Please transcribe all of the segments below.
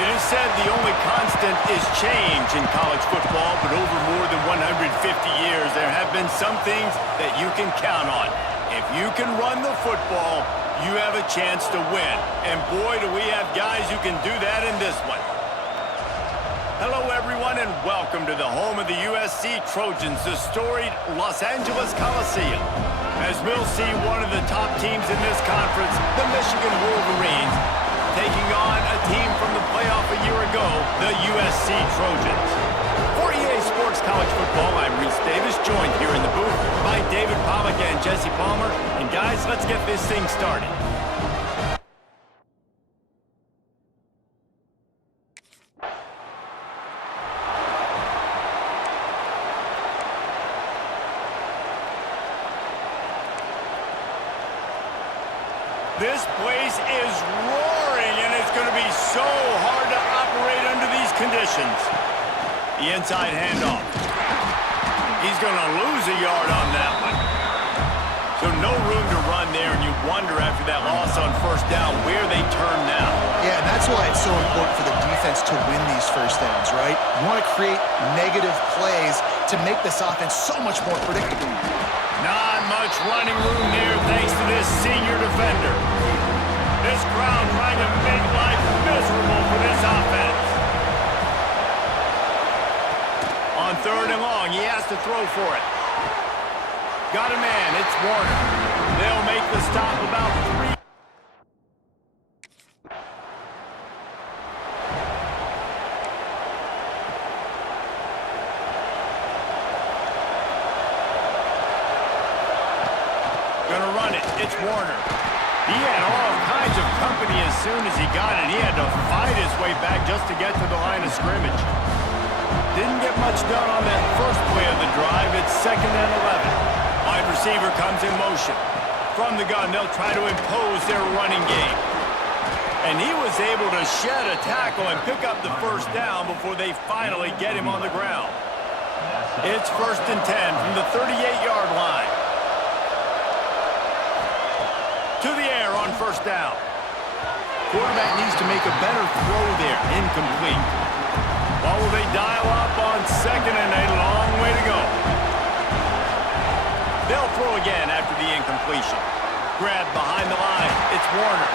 It is said the only constant is change in college football, but over more than 150 years, there have been some things that you can count on. If you can run the football, you have a chance to win. And boy, do we have guys who can do that in this one. Hello, everyone, and welcome to the home of the USC Trojans, the storied Los Angeles Coliseum. As we'll see, one of the top teams in this conference, the Michigan Wolverines, taking on a team from the playoff a year ago, the USC Trojans. For EA Sports College Football, I'm Reese Davis, joined here in the booth by David Pollack and Jesse Palmer. And guys, let's get this thing started. This place is roaring, and it's going to be so hard to operate under these conditions. The inside handoff. He's going to lose a yard on that one. So no room to run there, and you wonder after that loss on first down where they turn now. Yeah, and that's why it's so important for the defense to win these first downs, right? You want to create negative plays to make this offense so much more predictable. Not much running room there thanks to this senior defender. This crowd trying to make life miserable for this offense. On third and long, he has to throw for it. Got a man, it's Warner. They'll make the stop about 3. Gonna run it. It's Warner. He had all kinds of company as soon as he got it. He had to fight his way back just to get to the line of scrimmage. Didn't get much done on that first play of the drive. It's 2nd and 11. Wide receiver comes in motion. From the gun, they'll try to impose their running game. And he was able to shed a tackle and pick up the first down before they finally get him on the ground. It's 1st and 10 from the 38-yard line. To the air on first down. Quarterback needs to make a better throw there. Incomplete. Well, will they dial up on 2nd and a long way to go? They'll throw again after the incompletion. Grabbed behind the line. It's Warner.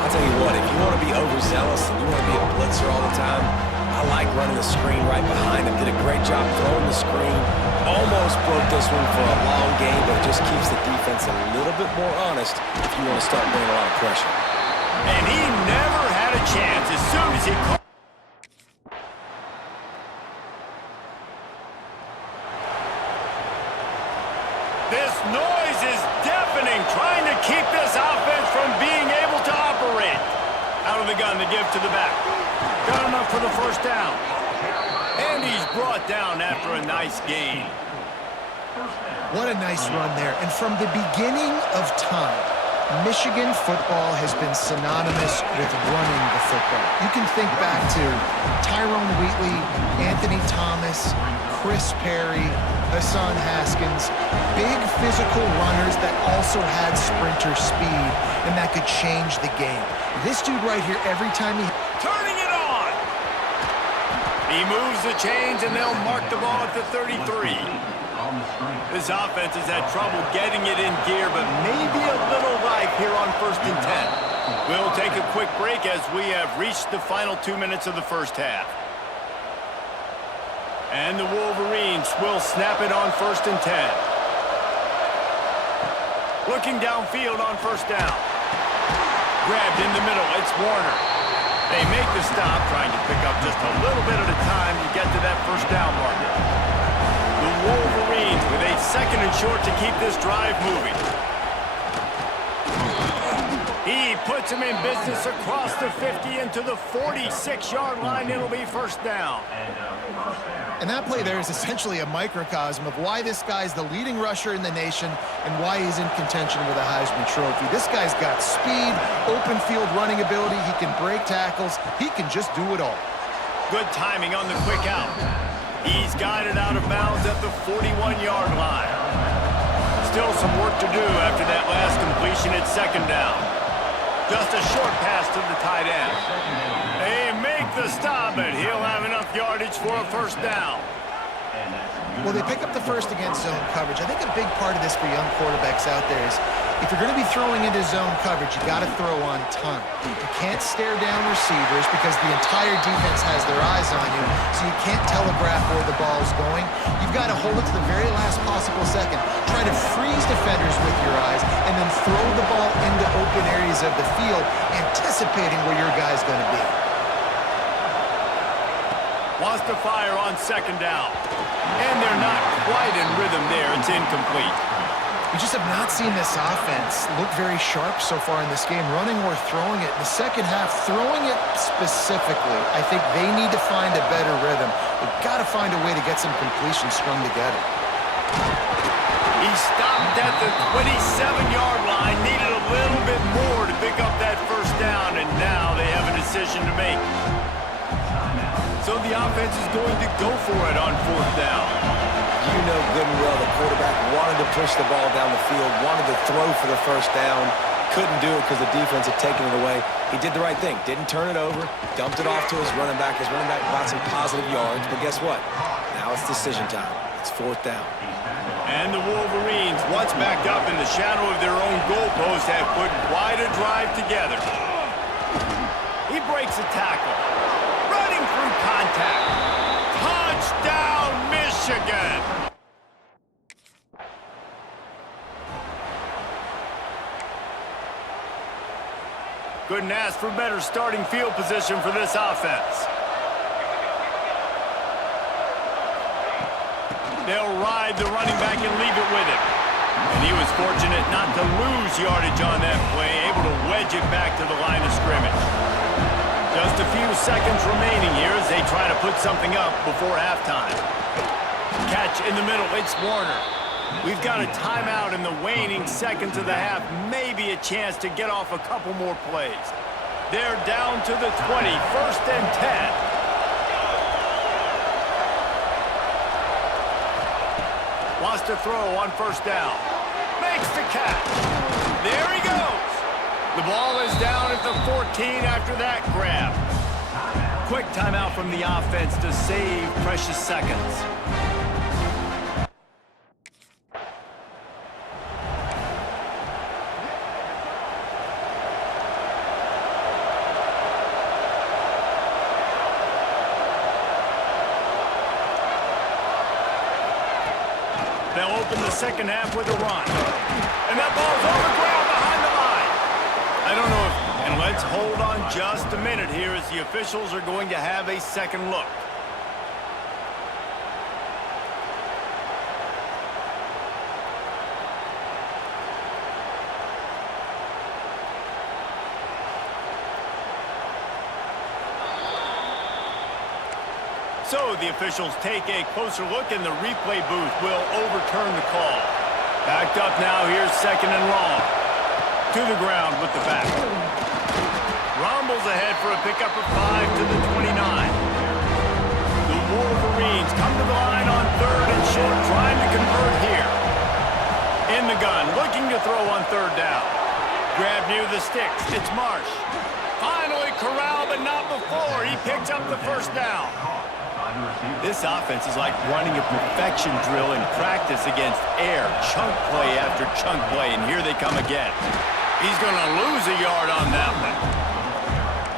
I'll tell you what, if you want to be overzealous and you want to be a blitzer all the time, I like running the screen right behind him. Did a great job throwing the screen. Almost broke this one for a long game, but it just keeps the defense a little bit more honest if you want to start bringing a lot of pressure. And he never had a chance as soon as he caught. This noise is deafening, trying to keep this offense from being able to operate. Out of the gun to give to the back. Got enough for the first down. And he's brought down after a nice gain. What a nice run there. And from the beginning of time, Michigan football has been synonymous with running the football. You can think back to Tyrone Wheatley, Anthony Thomas, Chris Perry, Hassan Haskins, big physical runners that also had sprinter speed, and that could change the game. This dude right here, every time he... Turning it on! He moves the chains, and they'll mark the ball at the 33. This offense has had trouble getting it in gear, but maybe a little life here on 1st and 10. We'll take a quick break as we have reached the final 2 minutes of the first half. And the Wolverines will snap it on 1st and 10. Looking downfield on first down. Grabbed in the middle, it's Warner. They make the stop, trying to pick up just a little bit at a time to get to that first down marker. The Wolverines with a 2nd and short to keep this drive moving. He puts him in business across the 50 into the 46-yard line. It'll be first down. And that play there is essentially a microcosm of why this guy's the leading rusher in the nation and why he's in contention with a Heisman Trophy. This guy's got speed, open field running ability. He can break tackles. He can just do it all. Good timing on the quick out. He's guided out of bounds at the 41-yard line. Still some work to do after that last completion at 2nd down. Just a short pass to the tight end. They make the stop, but he'll have enough yardage for a first down. Well, they pick up the first against zone coverage. I think a big part of this for young quarterbacks out there is if you're going to be throwing into zone coverage, you got to throw on time. You can't stare down receivers because the entire defense has their eyes on you, so you can't telegraph where the ball's going. You've got to hold it to the very last possible second. Try to freeze defenders with your eyes and then throw the ball into open areas of the field, anticipating where your guy's going to be. Wants to fire on second down. And they're not quite in rhythm there. It's incomplete. We just have not seen this offense look very sharp so far in this game, running or throwing it. In the second half, throwing it specifically, I think they need to find a better rhythm. They've got to find a way to get some completions strung together. He stopped at the 27-yard line, needed a little bit more to pick up that first down, and now they have a decision to make. So the offense is going to go for it on fourth down. You know good and well the quarterback wanted to push the ball down the field, wanted to throw for the first down, couldn't do it because the defense had taken it away. He did the right thing, didn't turn it over, dumped it off to his running back. His running back got some positive yards, but guess what? Now it's decision time. It's fourth down. And the Wolverines, once backed up in the shadow of their own goalpost, have put quite a drive together. He breaks a tackle. Running through contact. Touchdown, Michigan! Couldn't ask for better starting field position for this offense. They'll ride the running back and leave it with him. And he was fortunate not to lose yardage on that play, able to wedge it back to the line of scrimmage. Just a few seconds remaining here as they try to put something up before halftime. Catch in the middle, it's Warner. We've got a timeout in the waning seconds of the half, maybe a chance to get off a couple more plays. They're down to the 20, first and 10. Wants to throw on first down. Makes the catch. There he goes. The ball is down at the 14 after that grab. Quick timeout from the offense to save precious seconds. They'll open the second half with a run. And that ball's on the ground behind the line. I don't know if... And let's hold on just a minute here as the officials are going to have a second look. So the officials take a closer look, and the replay booth will overturn the call. Backed up now, here's second and long. To the ground with the back. Rumbles ahead for a pickup of 5 to the 29. The Wolverines come to the line on third and short, trying to convert here. In the gun, looking to throw on third down. Grab near the sticks, it's Marsh. Finally corralled, but not before. He picks up the first down. This offense is like running a perfection drill in practice against air. Chunk play after chunk play, and here they come again. He's going to lose a yard on that one.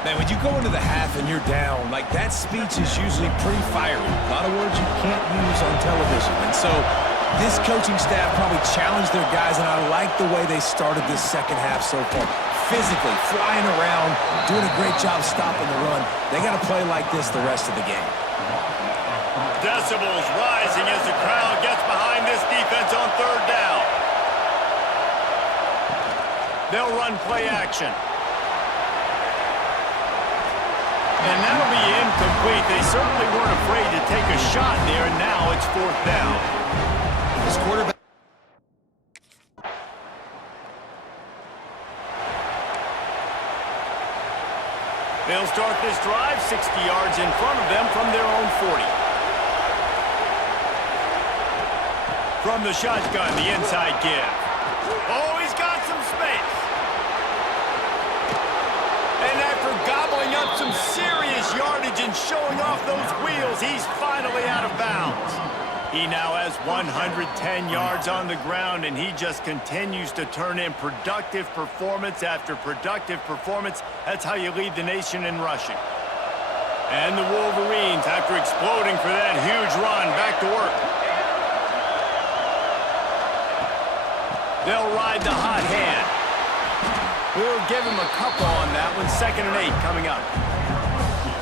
Man, when you go into the half and you're down, like that speech is usually pretty fiery. A lot of words you can't use on television. And so this coaching staff probably challenged their guys, and I like the way they started this second half so far. Physically, flying around, doing a great job stopping the run. They got to play like this the rest of the game. Decibels rising as the crowd gets behind this defense on third down. They'll run play action. And that'll be incomplete. They certainly weren't afraid to take a shot there, and now it's fourth down. This quarterback... They'll start this drive 60 yards in front of them from their own 40. From the shotgun, the inside give. Oh, he's got some space. And after gobbling up some serious yardage engine showing off those wheels. He's finally out of bounds. He now has 110 yards on the ground, and he just continues to turn in productive performance after productive performance. That's how you lead the nation in rushing. And the Wolverines, after exploding for that huge run, back to work. They'll ride the hot hand. We'll give him a couple on that one. 2nd and 8 coming up.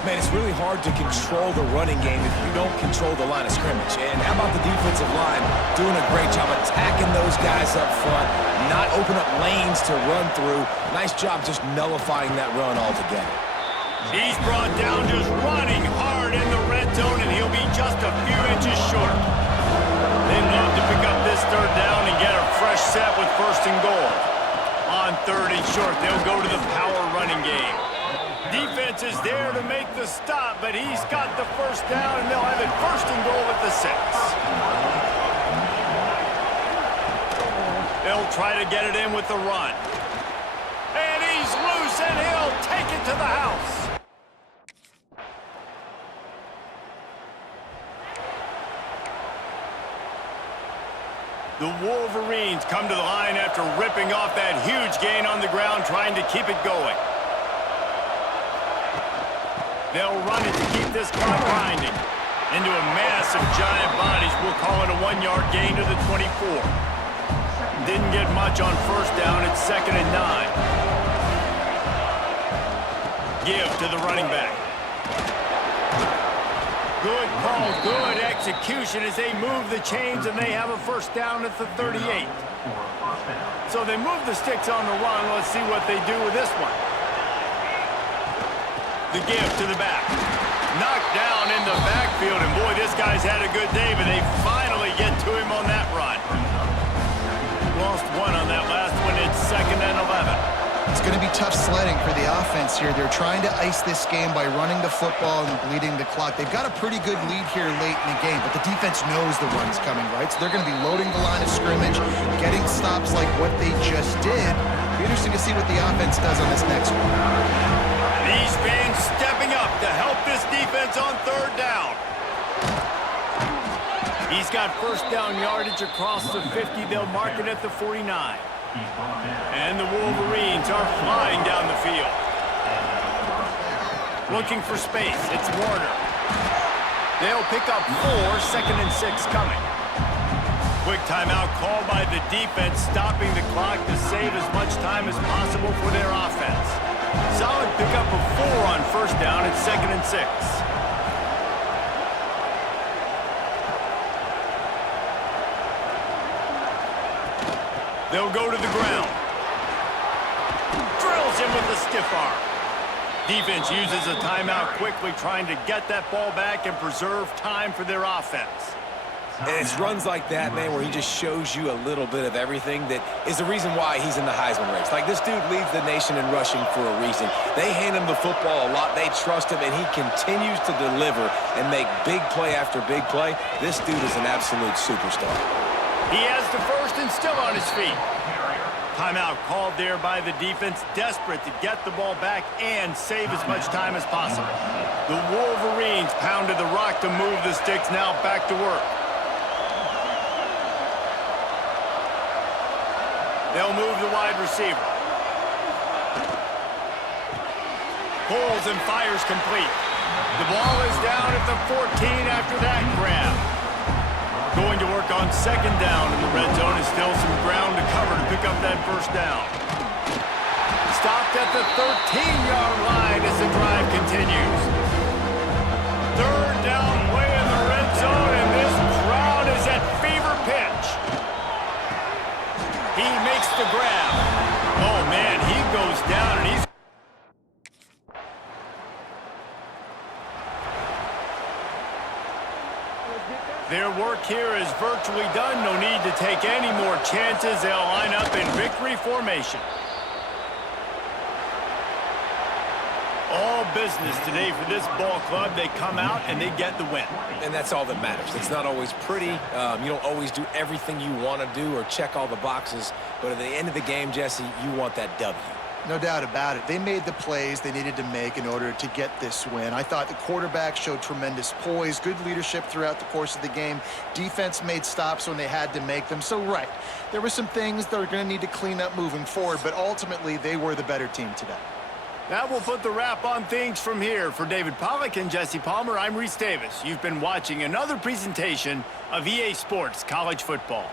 Man, it's really hard to control the running game if you don't control the line of scrimmage. And how about the defensive line doing a great job attacking those guys up front, not open up lanes to run through. Nice job just nullifying that run altogether. He's brought down just running hard in the red zone, and he'll be just a few inches short. They love to pick up this 3rd down and get a fresh set with 1st and goal. On 3rd and short, they'll go to the power running game. Defense is there to make the stop, but he's got the 1st down, and they'll have it 1st and goal at the 6. They'll try to get it in with the run. And he's loose, and he'll take it to the house. The Wolverines come to the line after ripping off that huge gain on the ground, trying to keep it going. They'll run it to keep this clock grinding. Into a mass of giant bodies, we'll call it a 1-yard gain to the 24. Didn't get much on 1st down, it's 2nd and 9. Give to the running back. Good call, good execution as they move the chains, and they have a 1st down at the 38. So they move the sticks on the run. Let's see what they do with this one. The give to the back. Knocked down in the backfield, and boy, this guy's had a good day, but they finally get to him on that run. Lost 1 on that last one. It's 2nd and 11. It's going to be tough sledding for the offense here. They're trying to ice this game by running the football and bleeding the clock. They've got a pretty good lead here late in the game, but the defense knows the run's coming, right? So they're going to be loading the line of scrimmage, getting stops like what they just did. It'll be interesting to see what the offense does on this next one. These fans stepping up to help this defense on 3rd down. He's got 1st down yardage across the 50. They'll mark it at the 49. And the Wolverines are flying down the field. Looking for space. It's Warner. They'll pick up 4, 2nd and 6 coming. Quick timeout called by the defense, stopping the clock to save as much time as possible for their offense. Solid pickup of 4 on 1st down. It's 2nd and 6. They'll go to the ground. Drills him with a stiff arm. Defense uses a timeout quickly, trying to get that ball back and preserve time for their offense. And it's runs like that, man, where he just shows you a little bit of everything that is the reason why he's in the Heisman race. Like, this dude leads the nation in rushing for a reason. They hand him the football a lot. They trust him, and he continues to deliver and make big play after big play. This dude is an absolute superstar. He has the 1st and still on his feet. Timeout called there by the defense, desperate to get the ball back and save as much time as possible. The Wolverines pounded the rock to move the sticks, now back to work. They'll move the wide receiver. Pulls and fires complete. The ball is down at the 14 after that grab. Going to work on 2nd down in the red zone, and still some ground to cover to pick up that 1st down. Stopped at the 13-yard line as the drive continues. 3rd down play in the red zone, and this crowd is at fever pitch. He makes the grab. Oh, man, he goes down, and he's... Their work here is virtually done. No need to take any more chances. They'll line up in victory formation. All business today for this ball club. They come out and they get the win. And that's all that matters. It's not always pretty. You don't always do everything you want to do or check all the boxes. But at the end of the game, Jesse, you want that W. No doubt about it. They made the plays they needed to make in order to get this win. I thought the quarterback showed tremendous poise, good leadership throughout the course of the game. Defense made stops when they had to make them. So, right, there were some things that are going to need to clean up moving forward, but ultimately they were the better team today. That will put the wrap on things from here. For David Pollack and Jesse Palmer, I'm Reese Davis. You've been watching another presentation of EA Sports College Football.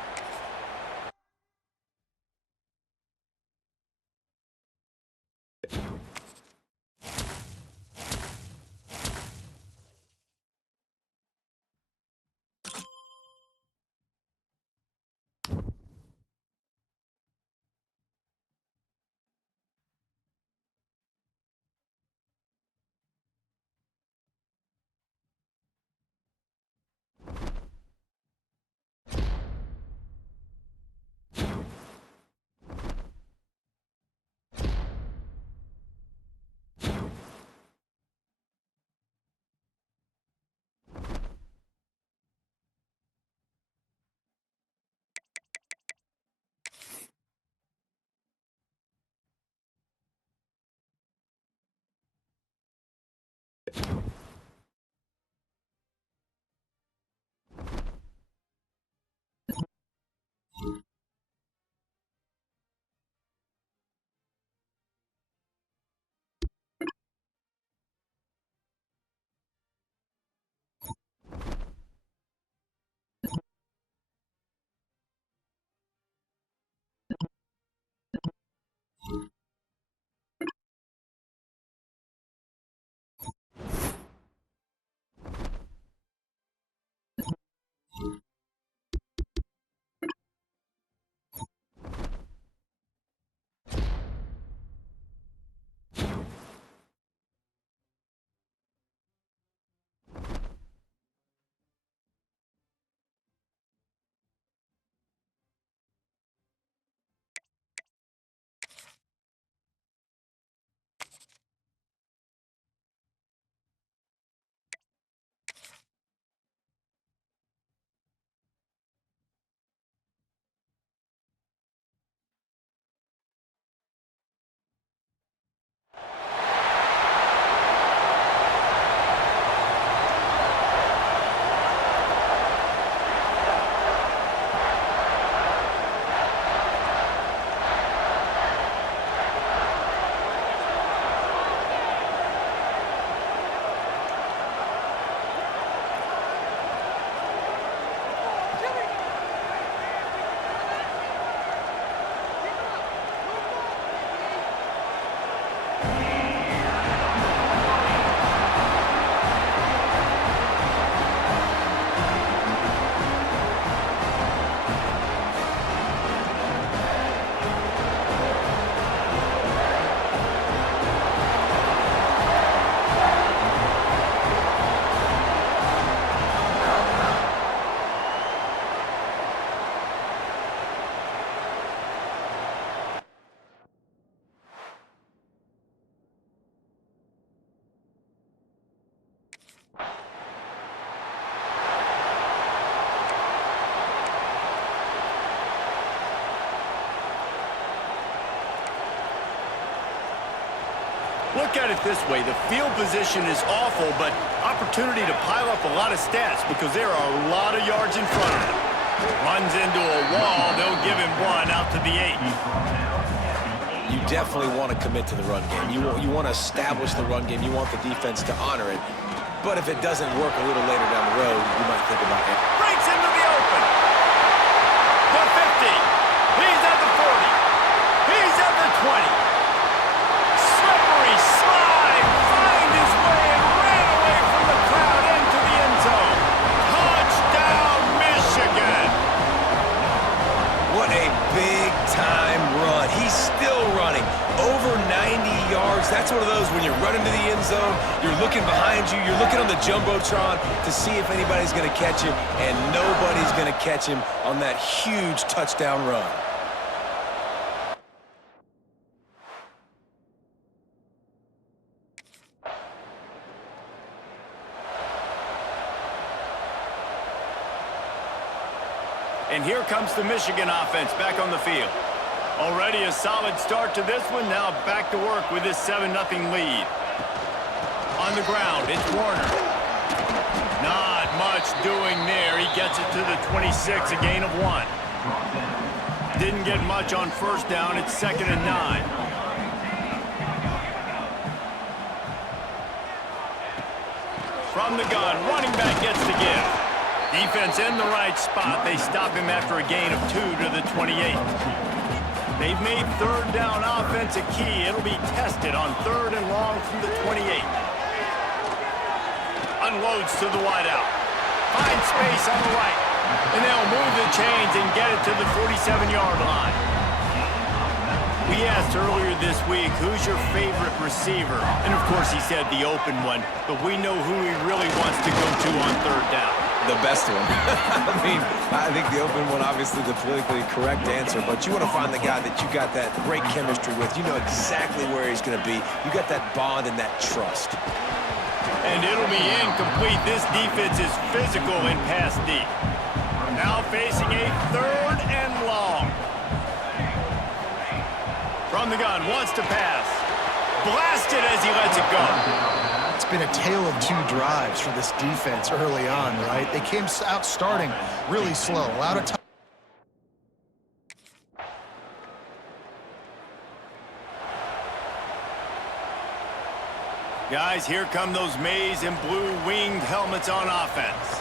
Look at it this way. The field position is awful, but opportunity to pile up a lot of stats because there are a lot of yards in front of him. Runs into a wall. They'll give him one out to the 8. You definitely want to commit to the run game. You want to establish the run game. You want the defense to honor it. But if it doesn't work a little later down the road, you might think about it. Breaks into the open. The 50. He's at the 40. He's at the 20. Slippery slide. Find his way and ran away from the crowd into the end zone. Touchdown, Michigan. What a big-time run. He's still running. Over 90 yards. That's one of those when you're running to the end zone, you're looking behind you, you're looking on the Jumbotron to see if anybody's going to catch him, and nobody's going to catch him on that huge touchdown run. And here comes the Michigan offense back on the field. Already a solid start to this one. Now back to work with this 7-0 lead. On the ground, it's Warner. Not much doing there. He gets it to the 26, a gain of 1. Didn't get much on first down. It's 2nd and 9. From the gun, running back gets the give. Defense in the right spot. They stop him after a gain of 2 to the 28. They've made third down offense a key. It'll be tested on 3rd and long from the 28. Unloads to the wideout. Finds space on the right. And they'll move the chains and get it to the 47-yard line. We asked earlier this week, who's your favorite receiver? And of course he said the open one, but we know who he really wants to go to on 3rd down. The best one. I mean, I think the open one, obviously the politically correct answer, but you want to find the guy that you got that great chemistry with. You know exactly where he's going to be. You got that bond and that trust. And it'll be incomplete. This defense is physical in pass deep. Now facing a 3rd and long. From the gun, wants to pass. Blasted as he lets it go. It's been a tale of 2 drives for this defense early on, right? They came out starting really slow, out of time. Guys, here come those maize and blue winged helmets on offense.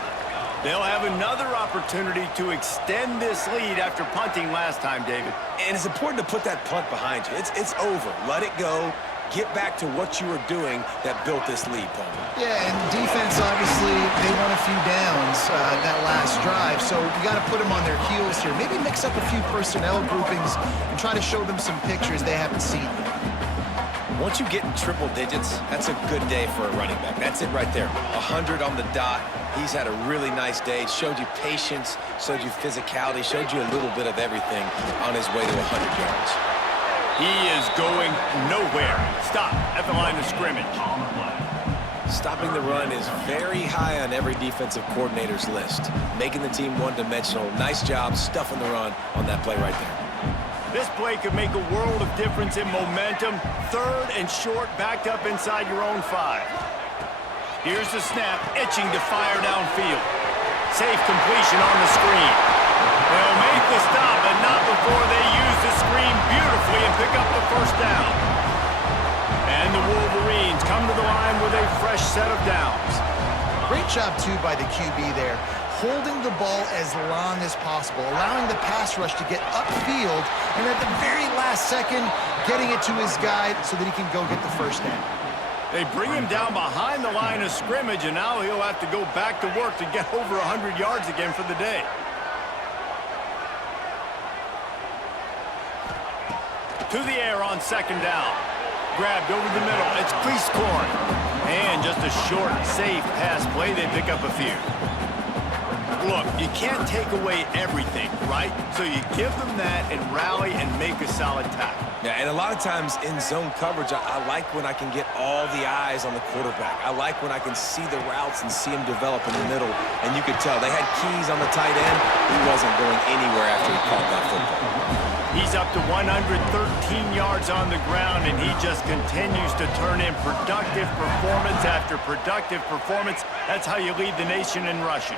They'll have another opportunity to extend this lead after punting last time, David. And it's important to put that punt behind you. It's over. Let it go. Get back to what you were doing that built this lead, Paul. Yeah, and defense, obviously, they won a few downs that last drive, so you got to put them on their heels here. Maybe mix up a few personnel groupings and try to show them some pictures they haven't seen yet. Once you get in triple digits, that's a good day for a running back. That's it right there. 100 on the dot. He's had a really nice day. Showed you patience, showed you physicality, showed you a little bit of everything on his way to 100 yards. He is going nowhere. Stop at the line of scrimmage. Stopping the run is very high on every defensive coordinator's list. Making the team one-dimensional. Nice job stuffing the run on that play right there. This play could make a world of difference in momentum. 3rd and short, backed up inside your own 5. Here's the snap, itching to fire downfield. Safe completion on the screen. They'll make the stop, but not before they use the screen beautifully and pick up the 1st down. And the Wolverines come to the line with a fresh set of downs. Great job, too, by the QB there, holding the ball as long as possible, allowing the pass rush to get upfield, and at the very last second, getting it to his guy so that he can go get the 1st down. They bring him down behind the line of scrimmage, and now he'll have to go back to work to get over 100 yards again for the day. To the air on 2nd down. Grabbed over the middle. It's crease corn. And just a short, safe pass play. They pick up a few. Look, you can't take away everything, right? So you give them that and rally and make a solid tackle. Yeah, and a lot of times in zone coverage, I like when I can get all the eyes on the quarterback. I like when I can see the routes and see him develop in the middle. And you could tell they had keys on the tight end. He wasn't going anywhere after he caught that football. He's up to 113 yards on the ground, and he just continues to turn in productive performance after productive performance. That's how you lead the nation in rushing.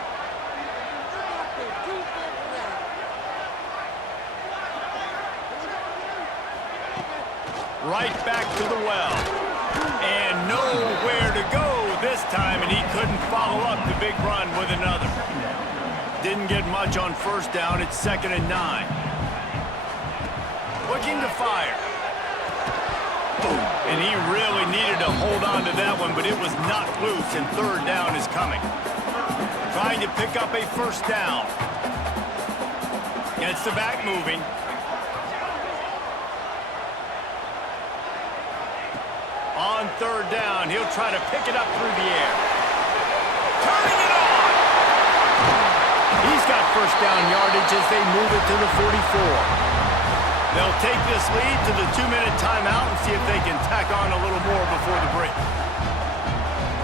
Right back to the well. And nowhere to go this time, and he couldn't follow up the big run with another. Didn't get much on 1st down. It's 2nd and 9. Looking to fire. And he really needed to hold on to that one, but it was knocked loose, and 3rd down is coming. Trying to pick up a 1st down. Gets the back moving. On 3rd down, he'll try to pick it up through the air. Turning it on! He's got 1st down yardage as they move it to the 44. They'll take this lead to the 2-minute timeout and see if they can tack on a little more before the break.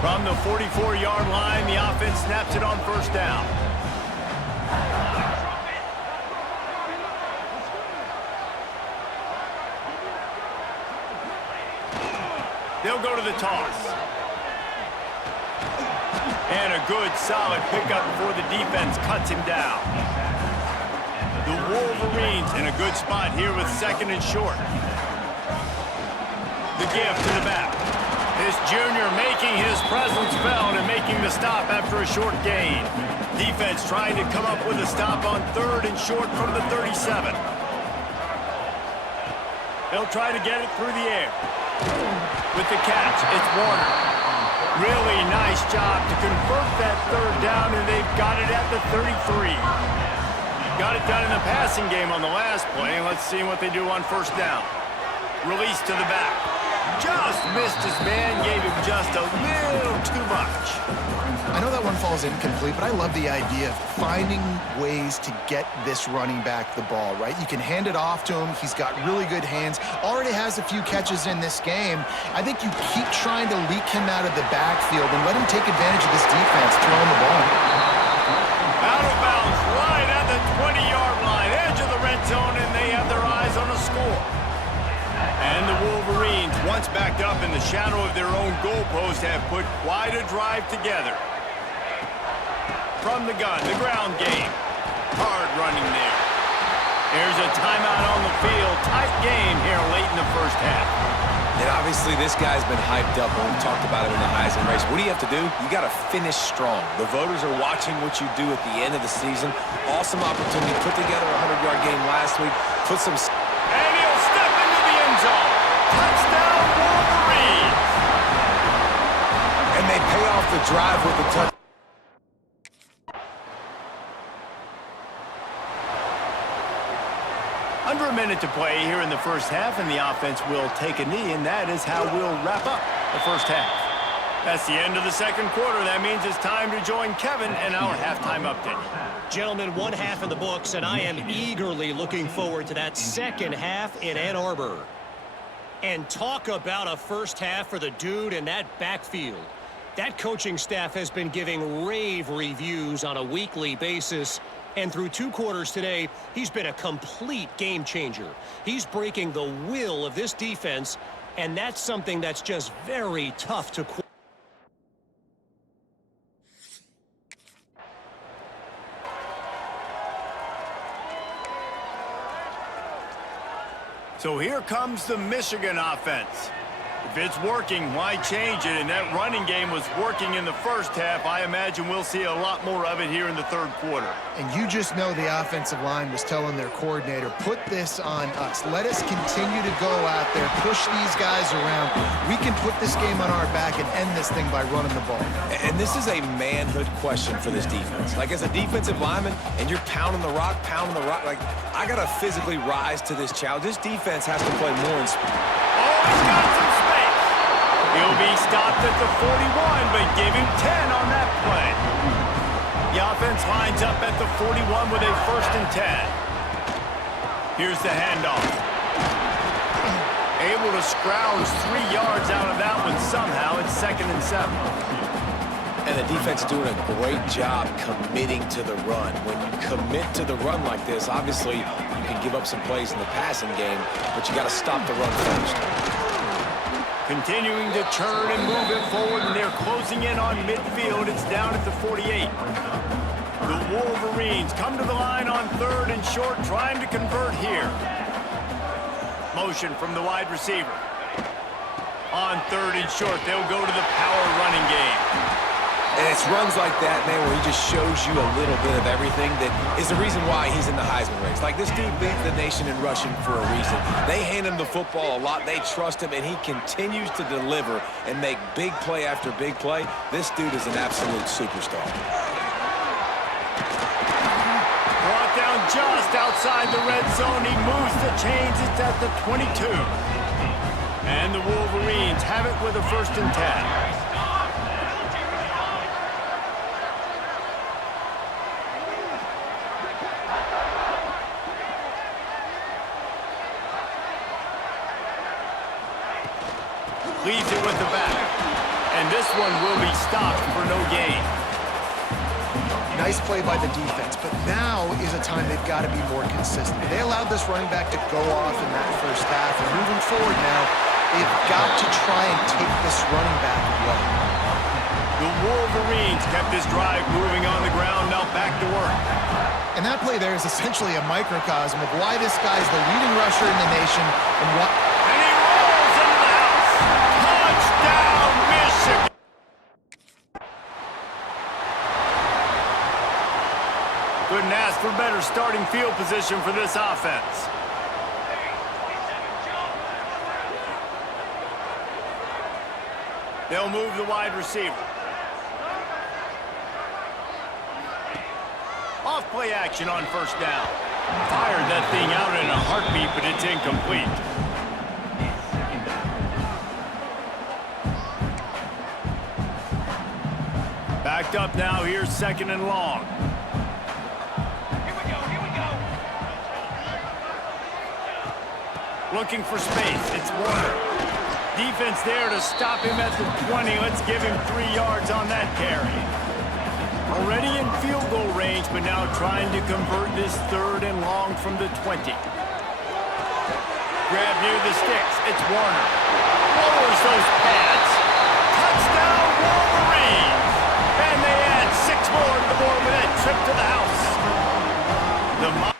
From the 44-yard line, the offense snaps it on 1st down. They'll go to the toss. And a good, solid pickup before the defense cuts him down. The Wolverines in a good spot here with 2nd and short. The give to the back. This junior making his presence felt and making the stop after a short gain. Defense trying to come up with a stop on 3rd and short from the 37. They'll try to get it through the air. With the catch, it's Warner. Really nice job to convert that 3rd down, and they've got it at the 33. Got it done in the passing game on the last play. Let's see what they do on 1st down. Release to the back. Just missed his man, gave him just a little too much. I know that one falls incomplete, but I love the idea of finding ways to get this running back the ball, right? You can hand it off to him. He's got really good hands. Already has a few catches in this game. I think you keep trying to leak him out of the backfield and let him take advantage of this defense throwing the ball. Out of bounds, right at the 20-yard line, edge of the red zone, and they have their eyes on a score. And the Wolverines, once backed up in the shadow of their own goalpost, have put quite a drive together. From the gun, the ground game. Hard running there. There's a timeout on the field. Tight game here late in the 1st half. And obviously this guy's been hyped up when we talked about him in the Heisman race. What do you have to do? You got to finish strong. The voters are watching what you do at the end of the season. Awesome opportunity. Put together a 100-yard game last week. Put some... And he'll step into the end zone. Touchdown, Wolverines! And they pay off the drive with the touchdown. Under a minute to play here in the 1st half, and the offense will take a knee, and that is how we'll wrap up the 1st half. That's the end of the 2nd quarter. That means it's time to join Kevin and our halftime update. Gentlemen, 1 half in the books, and I am eagerly looking forward to that 2nd half in Ann Arbor. And talk about a 1st half for the dude in that backfield. That coaching staff has been giving rave reviews on a weekly basis. And through 2 quarters today, he's been a complete game changer. He's breaking the will of this defense, and that's something that's just very tough to quit. So here comes the Michigan offense. If it's working, why change it? And that running game was working in the 1st half. I imagine we'll see a lot more of it here in the 3rd quarter. And you just know the offensive line was telling their coordinator, put this on us. Let us continue to go out there, push these guys around. We can put this game on our back and end this thing by running the ball. And this is a manhood question for this defense. Like, as a defensive lineman, and you're pounding the rock, like, I got to physically rise to this challenge. This defense has to play more in speed. Oh, he's got some space. He'll be stopped at the 41, but give him 10 on that play. The offense lines up at the 41 with a 1st and 10. Here's the handoff. Able to scrounge 3 yards out of that one somehow. It's 2nd and 7. And the defense doing a great job committing to the run. When you commit to the run like this, obviously you can give up some plays in the passing game, but you got to stop the run first. Continuing to turn and move it forward, and they're closing in on midfield. It's down at the 48. The Wolverines come to the line on 3rd and short, trying to convert here. Motion from the wide receiver. On 3rd and short, they'll go to the power running game. And it's runs like that, man, where he just shows you a little bit of everything that is the reason why he's in the Heisman race. Like, this dude leads the nation in rushing for a reason. They hand him the football a lot. They trust him, and he continues to deliver and make big play after big play. This dude is an absolute superstar. Brought down just outside the red zone. He moves the chains. It's at the 22. And the Wolverines have it with a 1st and 10. Leaves it with the back. And this one will be stopped for no gain. Nice play by the defense, but now is a time they've got to be more consistent. They allowed this running back to go off in that 1st half, and moving forward now, they've got to try and take running back away. The Wolverines kept this drive moving on the ground, now back to work. And that play there is essentially a microcosm of why this guy's the leading rusher in the nation and what... And he rolls into the house. Touchdown, Michigan. Couldn't ask for better starting field position for this offense. They'll move the wide receiver. Off-play action on first down. Fired that thing out in a heartbeat, but it's incomplete. Backed up now, here's second and long. Looking for space, it's Warner. Defense there to stop him at the 20. Let's give him 3 yards on that carry. Already in field goal range, but now trying to convert this third and long from the 20. Grab near the sticks, it's Warner. Lowers those pads. Touchdown, Wolverines! And they add 6 more to the board with that trip to the house. The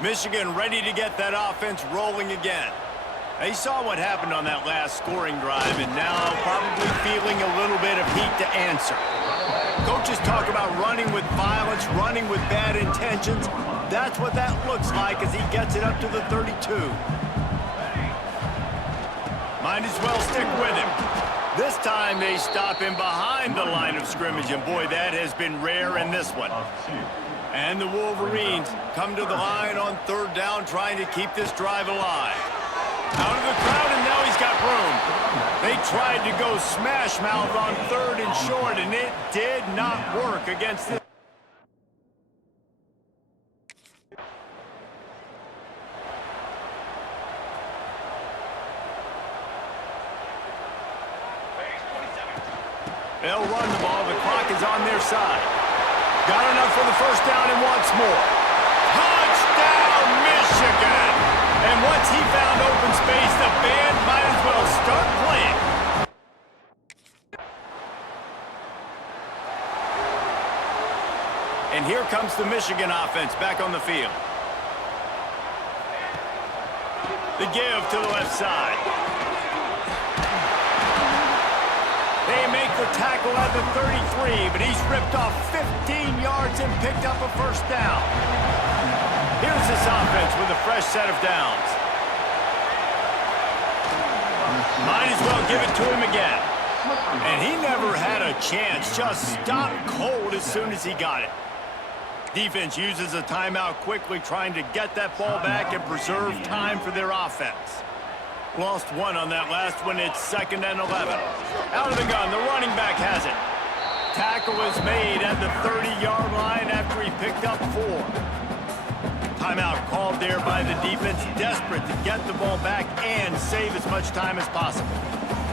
Michigan ready to get that offense rolling again. They saw what happened on that last scoring drive and now probably feeling a little bit of heat to answer. Coaches talk about running with violence, running with bad intentions. That's what that looks like as he gets it up to the 32. Might as well stick with him. This time they stop him behind the line of scrimmage, and boy, that has been rare in this one. And the Wolverines come to the line on third down, trying to keep this drive alive. Out of the crowd, and now he's got room. They tried to go smash mouth on third and short, and it did not work against this. They'll run the ball. The clock is on their side. Got enough for the first down and wants more. Touchdown, Michigan! And once he found open space, the band might as well start playing. And here comes the Michigan offense back on the field. The give to the left side. They make the tackle at the 33, but he's ripped off 15 yards and picked up a first down. Here's this offense with a fresh set of downs. Might as well give it to him again. And he never had a chance, just stopped cold as soon as he got it. Defense uses a timeout quickly, trying to get that ball back and preserve time for their offense. Lost one on that last one. It's 2nd and 11. Out of the gun, the running back has it. Tackle is made at the 30-yard line after he picked up 4. Timeout called there by the defense, desperate to get the ball back and save as much time as possible.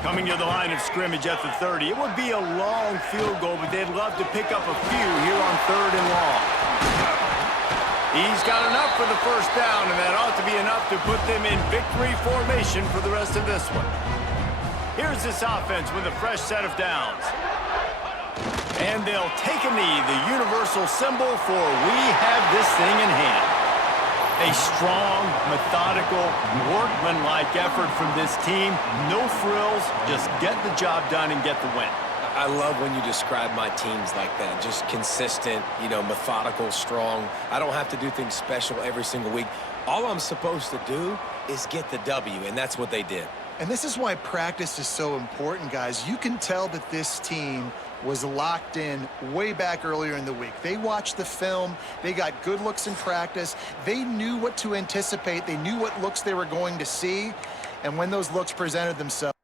Coming to the line of scrimmage at the 30. It would be a long field goal, but they'd love to pick up a few here on 3rd and long. He's got enough for the first down, and that ought to be enough to put them in victory formation for the rest of this one. Here's this offense with a fresh set of downs. And they'll take a knee, the universal symbol for we have this thing in hand. A strong, methodical, workmanlike effort from this team. No frills, just get the job done and get the win. I love when you describe my teams like that. Just consistent, methodical, strong. I don't have to do things special every single week. All I'm supposed to do is get the W, and that's what they did. And this is why practice is so important, guys. You can tell that this team was locked in way back earlier in the week. They watched the film. They got good looks in practice. They knew what to anticipate. They knew what looks they were going to see. And when those looks presented themselves,